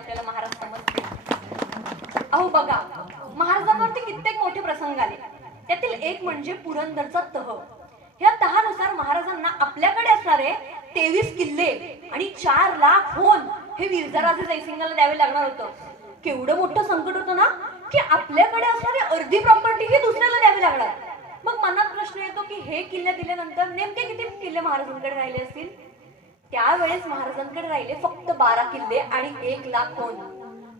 आपल्याला महाराज समजते. अहो बघा, महाराजांवरती कित्येक मोठे प्रसंग आले. त्यातील एक म्हणजे पुरंदरचा तह. ह्या तहानुसार महाराजांना आपल्याकडे असणारे 23 किल्ले आणि 4 लाख होन हे विरजराजे जयसिंगला द्यावे लागणार होतं. केवढं मोठं संकट होतं ना, की आपल्याकडे असणारी अर्धी प्रॉपर्टी ही दुसऱ्याला द्यावी लागणार. मग मनात प्रश्न येतो की हे किल्ले दिल्यानंतर नेमके किती किल्ले महाराजांकडे राहिले असतील? त्यावेळेस महाराजांकडे राहिले फक्त 12 किल्ले आणि 1 लाख होन.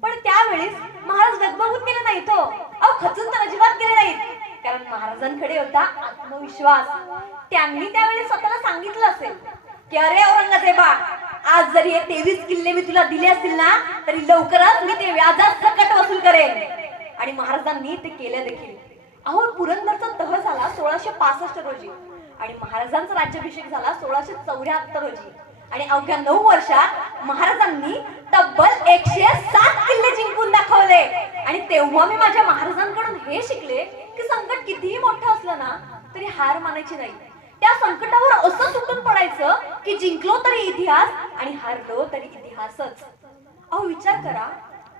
पण त्यावेळेस महाराज डगमगून गेले नाहीत हो. अहो खचून तर अजिबात गेले नाहीत, कारण महाराजांकडे होता आत्मविश्वास. त्यांनी त्यावेळी स्वतःला सांगितलं असेल की अरे औरंगजेबा, आज जरी हे 23 किल्ले मी तुला दिले असतील ना, तरी लवकरच मी ते व्याजात सकट वसूल करेन. आणि महाराजांनी ते केले देखील. अहो पुरंदरचा तह झाला 1665 रोजी आणि महाराजांचा राज्याभिषेक झाला 1674 रोजी. आणि अवघ्या 9 वर्षात महाराजांनी तब्बल 107 किल्ले जिंकून दाखवले. आणि तेव्हा मी माझ्या महाराजांकडून हे शिकले की संकट कितीही मोठं असलं ना, तरी हार मानायची नाही. त्या संकटावर असं तुटून पडायचं की जिंकलो तरी इतिहास आणि हारलो तरी इतिहासच. अहो विचार करा,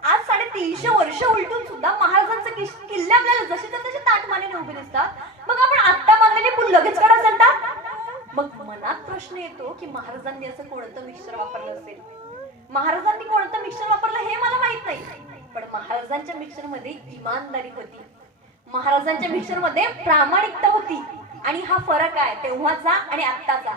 आज 350 वर्ष उलटून सुद्धा महाराजांचे किल्ले आपल्याला जसे तसे ताटमानेने उभे दिसतात. मग आपण आत्ता बांधलेले पूल लगेच काढा चालतात? मग मनात प्रश्न येतो की महाराजांनी असं कोणतं मिक्सचर वापरलं असेल? महाराजांनी कोणतं मिक्सचर वापरलं हे मला माहित नाही, पण महाराजांच्या मिक्सचर मध्ये इमानदारी होती. महाराजांच्या मिक्सचर मध्ये प्रामाणिकता होती. आणि हा फरक आहे तेव्हाचा आणि आत्ताचा.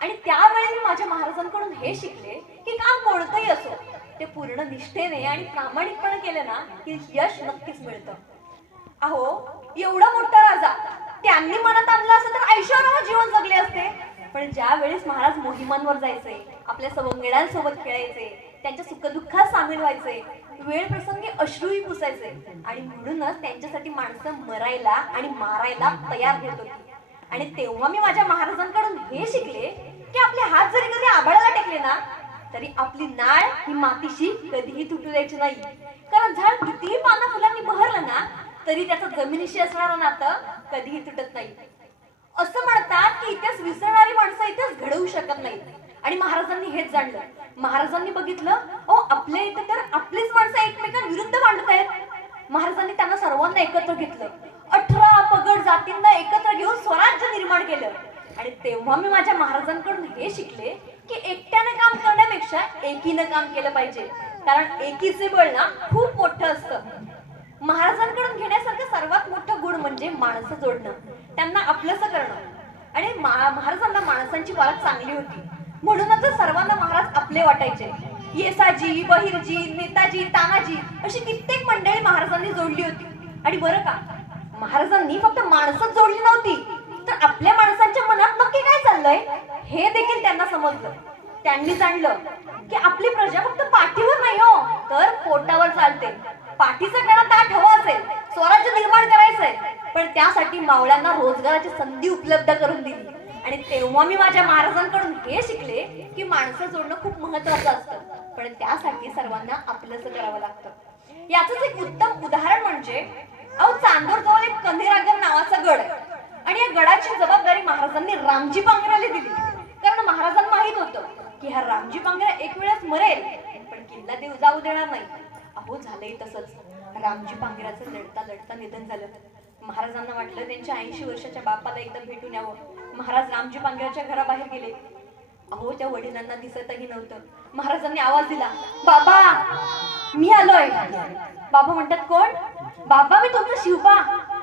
आणि त्यावेळी मी माझ्या महाराजांकडून हे शिकले की काम कोणतंही असो, ते पूर्ण निष्ठेने आणि प्रामाणिकपणे केलं ना की यश नक्कीच मिळतं. अहो एवढा मोठा राजा त्यांनी मनात आणलं असं तर ऐश्वर्यावर जीवन जगले असते. पण ज्या वेळेस महाराज मोहिमांवर जायचे, आपल्या सवंगड्यांसोबत खेळायचे, त्यांच्या सुखदुःखात सामील व्हायचे, वेळ प्रसंगी अश्रूही पुसायचे. आणि म्हणूनच त्यांच्यासाठी माणसं मरायला आणि मारायला तयार होत होती. आणि तेव्हा मी माझ्या महाराजांकडून हे शिकले की आपले हात जरी कधी आभाळाला टेकले ना, तरी आपली नाळ ही मातीशी कधीही तुटू द्यायची नाही. कारण झाड कितीही पाना फुलांनी बहरलं ना, तरी त्याचं जमिनीशी असणारं नातं कधीही तुटत नाही. असं म्हणतात की इतिहास विसरणारी माणसं इतिहास घडवू शकत नाही. आणि महाराजांनी हेच जाणलं. महाराजांनी बघितलं, आपल्या इथे तर आपलीच माणसं एकमेकांविरुद्ध मांडत आहेत. महाराजांनी त्यांना सर्वांना एकत्र घेतलं, 18 पगड जातींना एकत्र घेऊन स्वराज्य निर्माण केलं. आणि तेव्हा मी माझ्या महाराजांकडून हे शिकले की एकट्याने काम करण्यापेक्षा एकीनं काम केलं पाहिजे, कारण एकीचे बळ ना खूप मोठं असतं. महाराजांकडून घेण्यासारखं सर्वात मोठं गुण म्हणजे माणसं जोडणं, त्यांना आपलंसं करणं. आणि महाराजांना माणसांची वाट चांगली होती, म्हणूनच सर्वांना महाराज आपले वाटायचे. येसाजी, बहिरजी, नेताजी, तानाजी अशी कित्येक मंडळी महाराजांनी जोडली होती. आणि बरं का, महाराजांनी फक्त माणसंच जोडली नव्हती, तर आपल्या माणसांच्या मनात नक्की काय चाललंय हे देखील त्यांना समजलं. त्यांनी जाणलं की आपली प्रजा फक्त पाठीवर नाही हो, तर पोटावर चालते. पाठीचा गळा ताठ हवा असेल, स्वराज्य निर्माण करायचंय, पण त्यासाठी मावळ्यांना रोजगाराची संधी उपलब्ध करून दिली. आणि तेव्हा मी माझ्या महाराजांकडून हे शिकले की माणसं जोडणं खूप महत्वाचं असतं, पण त्यासाठी सर्वांना आपलंसं करावं लागतं. याचंच एक उत्तम उदाहरण म्हणजे चांदोर जवळ एक कंधेरागर नावाचा गड आहे. आणि या गडाची जबाबदारी महाराजांनी रामजी पांगऱ्याला दिली. कारण महाराजांना माहित होतं की हा रामजी पांगऱ्या एक वेळेस मरेल, पण किल्ला देव जाऊ देणार नाही. अहो झालंय तसंच. रामजी पांगऱ्याचं लढता लढता निधन झालं. महाराजांना वाटलं त्यांच्या 80 वर्षाच्या बापाला एकदा भेटून यावं. महाराज रामजी पांगऱ्याच्या घराबाहेर गेले. अहो त्या वडिलांना दिसतही नव्हतं. महाराजांनी आवाज दिला, बाबा मी आलोय. बाबा म्हणतात, कोण? बाबा मी तुमचा शिवबा.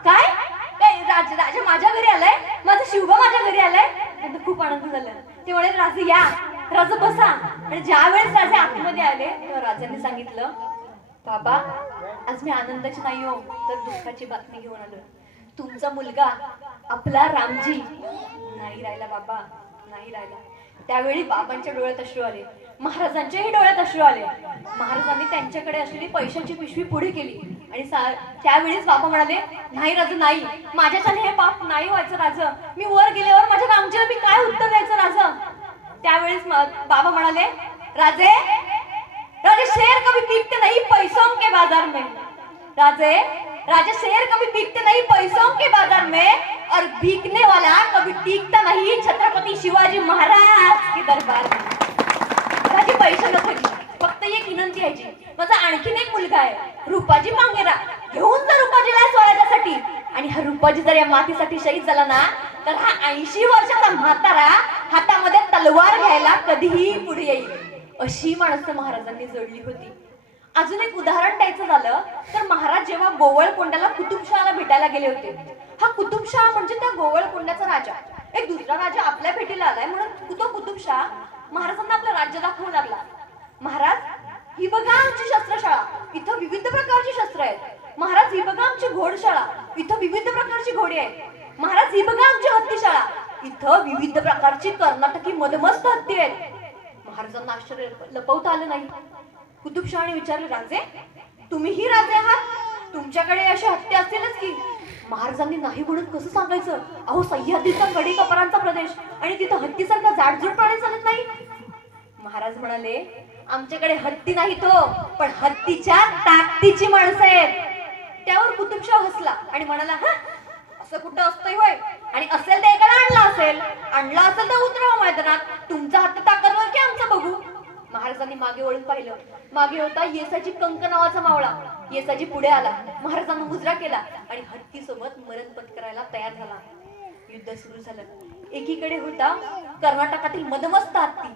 काय काय राजा माझ्या घरी आलाय? माझा शिवबा माझ्या घरी आलाय? त्यांना खूप आनंद झाला. ते म्हणाले, राजे या, राजा बसा. आणि ज्या वेळेस राजे आतमध्ये आले तेव्हा राजांनी सांगितलं, बाबा आज मी आनंदाची नाही हो, तर दुःखाची बातमी घेऊन आलो. तुमचा मुलगा आपला रामजी नाही राहिला बाबा, नाही राहिला. त्यावेळी बाबांच्या डोळ्यात अश्रू आले, महाराजांच्याही डोळ्यात अश्रू आले. महाराजांनी त्यांच्याकडे असलेली पैशाची पिशवी पुढे केली आणि त्यावेळीच बाबा म्हणाले, नाही राजा नाही, माझ्याच्याने हे पाप नाही व्हायचं राजा. मी वर गेल्यावर माझ्या रामजीला मी काय उत्तर द्यायचं राजा? त्यावेळेस बाबा म्हणाले, राजे राजे शेर कभी बिकते नहीं पैसों के बाजार में. राजे शेर कभी बिकते नहीं पैसों के बाजार में, और बिकने वाला कभी टिकता नहीं छत्रपति शिवाजी महाराज के दरबार में. राजे पैसे नको, फक्त एक विनंती आहे जी, माझा आणखीन एक मुलगा आहे रूपाजी मांगेरा, घेऊन जा रूपाजीला स्वराज्यासाठी. आणि हा रूपाजी जर या मातीसाठी शहीद झाला ना, तर हा 80 वर्षाचा म्हातारा हातामध्ये तलवार घ्यायला कधीही पुढे येईल. अशी माणसं महाराजांनी जोडली होती. अजून एक उदाहरण द्यायचं झालं तर महाराज जेव्हा गोवळकोंड्याला कुतुबशहाला भेटायला गेले होते, हा कुतुबशाह म्हणजे त्या गोवळकोंड्याचा राजा. एक दुसरा राजा आपल्या भेटीला आलाय म्हणून तो कुतुबशाह महाराजांना आपलं राज्य दाखवू लागला. महाराज, ही बघा आमची शस्त्रशाळा, इथं विविध प्रकारची शस्त्र आहेत. महाराज, ही बघा आमची घोडशाळा, इथं विविध प्रकारची घोडी आहेत. महाराज, ही बघा आमची हत्तीशाळा, इथं विविध प्रकारची कर्नाटकी मदमस्त हत्ती आहेत. महाराजांना आश्चर्य लपवता आलं नाही. कुतुबशहाने विचारले, राजे, तुम्हीही राजे आहात, तुमच्याकडे असे हत्ती असतीलच की? महाराजांनी नाही म्हणून कसं सांगायचं? अहो, सह्याद्रीचा गडी कपरांचा प्रदेश आणि तिथं हत्तीसारखा जाडजूड प्राणी चालत नाही. महाराज म्हणाले, आमच्याकडे हत्ती नाही तो, पण हत्तीच्या ताकदीची माणसं आहेत. त्यावर कुतुबशाह हसला आणि म्हणाला, हा, असं कुठं असतंय होय? आणि असेल तर एकाला आणला असेल तर उतरवा मैदानात. तुमचा हात ताकदवर की आमचा बघू. महाराजांनी मागे वळून पाहिलं. मागे होता येसाजी कंक नावाचा मावळा. येसाजी पुढे आला, महाराजांना मुजरा केला आणि हत्ती सोबत मरण पत्करायला तयार झाला. युद्ध सुरू झालं. एकीकडे होता कर्नाटकातील मदमस्त हत्ती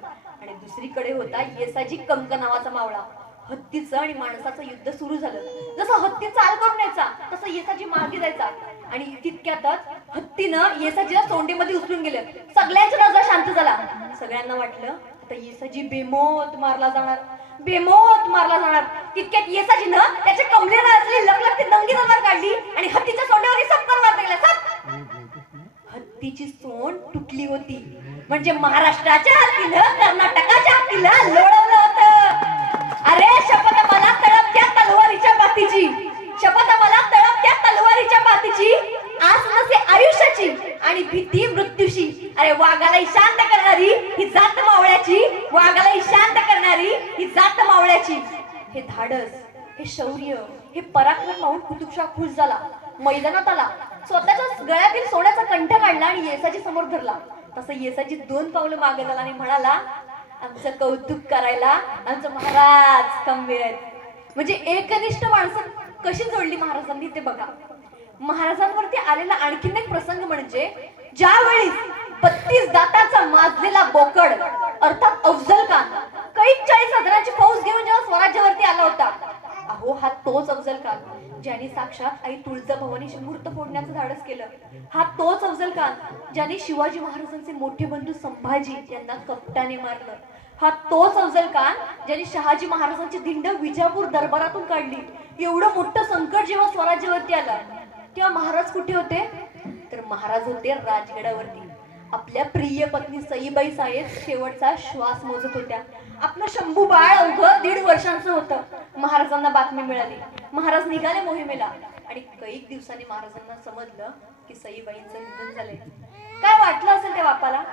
आणि दुसरीकडे होता येसाजी कंक नावाचा मावळा. हत्तीचं आणि माणसाचं युद्ध सुरू झालं. जसं हत्ती चाल करून यायचा तसं येसाजी मागे जायचा आणि तितक्यातच हत्तीनं येसाजीला सोंडेमध्ये उचलून गेलं. सगळ्यांचा नजर शांत झाला. सगळ्यांना वाटलं आता येसाजी बेमोत मारला जाणार. तितक्यात येसाजीनं त्याच्या कमलेला असलेली लखलखती दंगी तलवार काढली आणि हत्तीच्या सोंड्यावर सपकर मारता गेला. हत्तीची सोंड तुटली होती. म्हणजे महाराष्ट्राच्या हत्तीनं कर्नाटकाच्या हत्तीला लोळवलं होतं. अरे शपथ मला तळपत्या तलवारीच्या बातीची, शपथ मला तळपत्या तलवारीच्या बातीची, आस नसे आयुष्याची आणि भीती मृत्यूशी. अरे वाघाला शांत करणारी ही जात मावळ्याची, वाघाला शांत करणारी ही जात मावळ्याची. हे धाडस, हे शौर्य, हे पराक्रम पाहून कुतुबशाह खुश झाला. मैदानात आला, स्वतःच्या गळ्यातील सोन्याचा कंठ काढला आणि येसाजी समोर धरला. तसं येसाजी 2 पावलं मागे झाला आणि म्हणाला, आमचं कौतुक करायला आमचं महाराज खंबीर आहेत. म्हणजे एकनिष्ठ माणसं कशी जोडली महाराजांनी ते बघा. महाराजांवरती आलेला आणखीन एक प्रसंग म्हणजे ज्यावेळी 32 दातांचा माजलेला बोकड अर्थात अफजल खान कैक 40,000ची फौज घेऊन जेव्हा स्वराज्यावरती आला होता. अहो, हा तोच अफजल खान ज्यांनी साक्षात आई तुळजाभवानीची मूर्त फोडण्याचं धाडस केलं. हा तोच अफजल खान ज्याने शिवाजी महाराजांचे मोठे बंधू संभाजी यांना कपटाने मारलं. हा तोच अफजल खान ज्याने शहाजी महाराजांची दिंड विजापूर दरबारातून काढली. एवढं मोठं संकट जेव्हा स्वराज्यावरती आलं तेव्हा महाराज कुठे होते? तर महाराज होते राजगडावरती. आपल्या प्रिय पत्नी सईबाई साहेब शेवटचा श्वास मोजत होत्या. आपलं शंभू बाळ अवघं 1.5 वर्षांचं होतं. महाराजांना बातमी मिळाली. महाराज निघाले मोहिमेला आणि कैक दिवसांनी महाराजांना समजलं की सईबाईंचं निधन झालंय. काय वाटलं असेल त्या बापाला?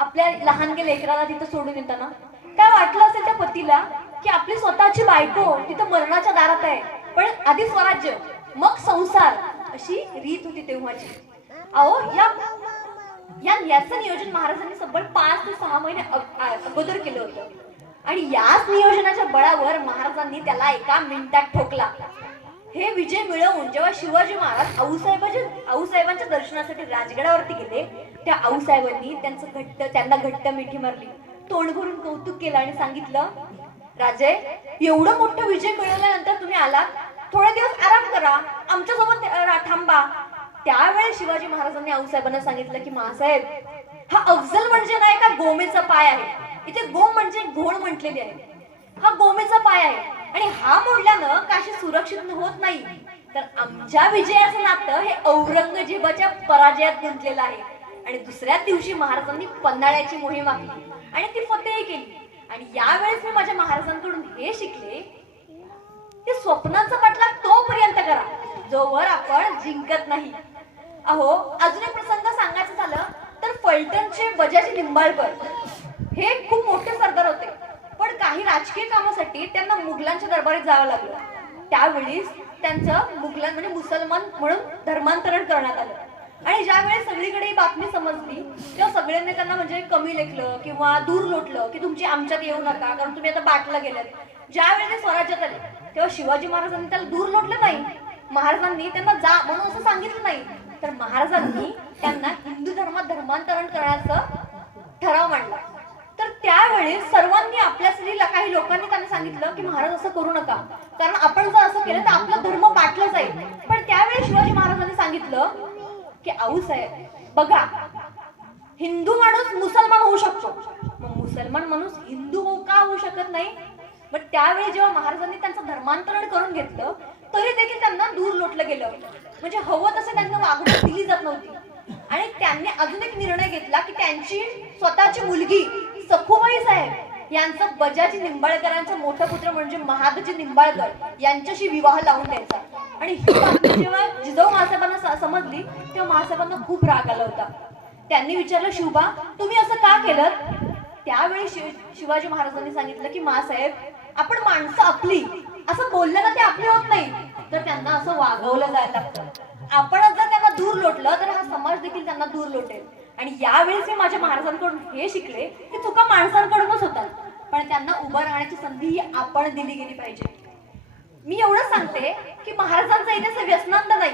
आपल्या लहानगे लेकराला तिथं सोडून येताना काय वाटलं असेल त्या पतीला की आपली स्वतःची बायको तिथं मरणाच्या दारात आहे, पण आधी स्वराज्य मग संसार, अशी रीत होती तेव्हाची. अहो, याचं नियोजन महाराजांनी सबळ 5 ते 6 महिने अगोदर केलं होतं आणि याच नियोजनाच्या बळावर महाराजांनी त्याला एका मिनिटात ठोकला. हे विजय मिळवून जेव्हा शिवाजी महाराज आऊसाहेबांच्या दर्शनासाठी राजगडावरती गेले, त्या आऊसाहेबांनी त्यांना घट्ट मिठी मारली, तोंड भरून कौतुक केलं आणि सांगितलं, राजे, एवढं मोठं विजय मिळवल्यानंतर तुम्ही आलात, थोडे दिवस आराम करा, आमच्यासोबत थांबा. त्यावेळेस शिवाजी महाराजांनी आऊसाहेबांना सांगितलं की महासाहेब, हा अफजल म्हणजे नाही का गोमेचा पाय आहे. इथे गोम म्हणजे घोड म्हटलेली आहे. हा गोमेचा पाय आहे आणि हा मोडल्यानं काशी सुरक्षित होत नाही. तर आमच्या विजयाचं नातं हे औरंगजेबाच्या पराजयात गुंतलेलं आहे. आणि दुसऱ्याच दिवशी महाराजांनी पन्हाळ्याची मोहीम आखली आणि ती फतेही केली. आणि यावेळेस मी माझ्या महाराजांकडून हे शिकले की स्वप्नांचा पाठलाग तोपर्यंत करा जोवर आपण जिंकत नाही. अहो, अजून एक प्रसंग सांगायचं झालं तर फलटणचे बजाजी निंबाळकर हे खूप मोठे सरदार होते, पण काही राजकीय कामासाठी त्यांना मुघलांच्या दरबारीत जावं लागलं. त्यावेळीच त्यांचं मुसलमान म्हणून धर्मांतरण करण्यात आलं. आणि ज्यावेळेस सगळीकडे ही बातमी समजली तेव्हा सगळ्यांनी त्यांना म्हणजे कमी लेखलं किंवा दूर लोटलं की तुमची आमच्यात येऊ नका कारण तुम्ही आता बाटला गेलात. ज्यावेळी ते स्वराज्यात आले तेव्हा शिवाजी महाराजांनी त्याला दूर लोटलं नाही. महाराजांनी त्यांना जा म्हणून असं सांगितलं नाही, तर महाराजांनी त्यांना हिंदू धर्मात धर्मांतरण करण्याचं ठराव मांडला. तर त्यावेळी सर्वांनी आपल्यासाठी काही लोकांनी त्यांना सांगितलं की महाराज असं करू नका, कारण आपण जर असं केलं तर आपला धर्म पाटला जाईल. पण त्यावेळी शिवाजी महाराजांनी सांगितलं की आऊसाहेब बघा, हिंदू माणूस मुसलमान होऊ शकतो, मग मुसलमान माणूस हिंदू का होऊ शकत नाही? पण त्यावेळी जेव्हा महाराजांनी त्यांचं धर्मांतरण करून घेतलं तरी देखील त्यांना दूर लोटलं गेलं, म्हणजे हवं तसं त्यांना वागणूक दिली जात नव्हती. आणि त्यांनी अजून एक निर्णय घेतला की त्यांची स्वतःची मुलगी सखुबाई साहेब यांचं बजाजी निंबाळकरांचा मोठा पुत्र म्हणजे महादजी निंबाळकर यांच्याशी विवाह लावून द्यायचा. आणि ही बातमी जेव्हा जिजाऊ महासाहेबांना समजली तेव्हा महासाहेबांना खूप राग आला होता. त्यांनी विचारलं, शिवबा तुम्ही असं का केलं? त्यावेळी शिवाजी महाराजांनी सांगितलं की महासाहेब, आपण माणसं आपली असं बोललं ना ते आपली होत नाही, तर त्यांना असं वागवलं जायला लागतं. आपणच जर त्यांना दूर लोटलं तर हा समाज देखील त्यांना दूर लोटेल. आणि यावेळेस मी माझ्या महाराजांकडून हे शिकले की चुका माणसांकडूनच होतात, पण त्यांना उभं राहण्याची संधी ही आपण दिली गेली पाहिजे. मी एवढं सांगते की महाराजांचा इतिहास व्यसनांत नाही,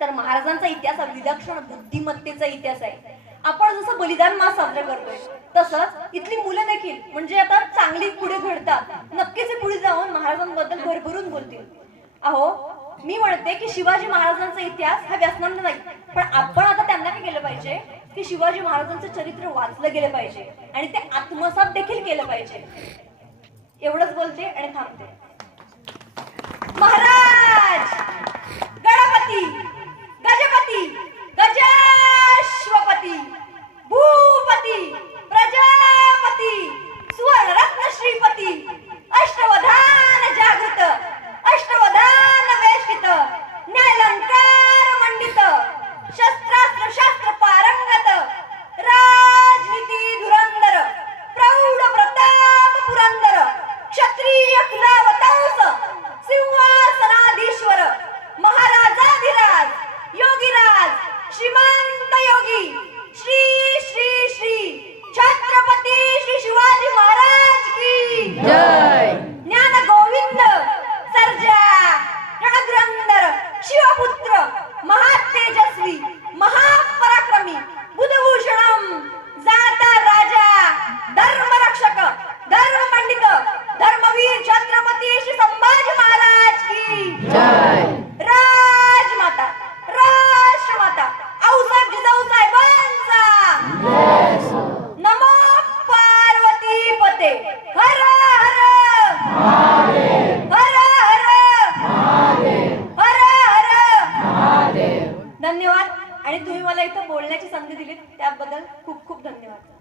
तर महाराजांचा इतिहास हा विलक्षण बुद्धिमत्तेचा इतिहास आहे. आपण जसं बलिदान मास साजरा करतोय तसंच इथली मुलं देखील म्हणजे आता चांगली पुढे घडतात, नक्कीच पुढे जाऊन महाराजांबद्दल भरभरून बोलतील. अहो, मी म्हणते की शिवाजी महाराजांचा इतिहास हा व्यसनांत नाही, पण आपण आता त्यांना काय केलं पाहिजे की शिवाजी महाराजांचं चरित्र वाचलं गेलं पाहिजे आणि ते आत्मसात देखील केलं पाहिजे. एवढंच बोलते आणि थांबते. महाराज गणपती गजपती गजाश्वपती भूपती प्रजापती सुवर्णरत्न श्रीपती अष्टवधान जागृत अष्टवधान वेष्टित न्यायालंकार मंडित शस्त्रास्त्र शास्त्र पारंगत राजनीती धुरंधर प्रौढ प्रताप पुरंदर क्षत्रिय कुलावतंस सिंहासनाधीश्वर महाराजाधिराज योगीराज श्रीमंत योगी श्री श्री श्री छत्रपती श्री शिवाजी महाराज की जय. ज्ञान गोविंद सर्जा रणधुरंधर शिवपुत्र महातेजस्वी महापराक्रमी बुधभूषणम जाता राजा धर्मरक्षक धर्मपंडित धर्मवीर छत्रपती श्री संभाजी महाराज की जय. राजमाता राष्ट्रमाता आऊसाहेब जिजाऊ साहेबांचा नमो पार्वती पते. हर हर महादेव हर हर महादेव हर हर महादेव. धन्यवाद. आणि तुम्ही मला इथं बोलण्याची संधी दिली त्याबद्दल खूप खूप धन्यवाद.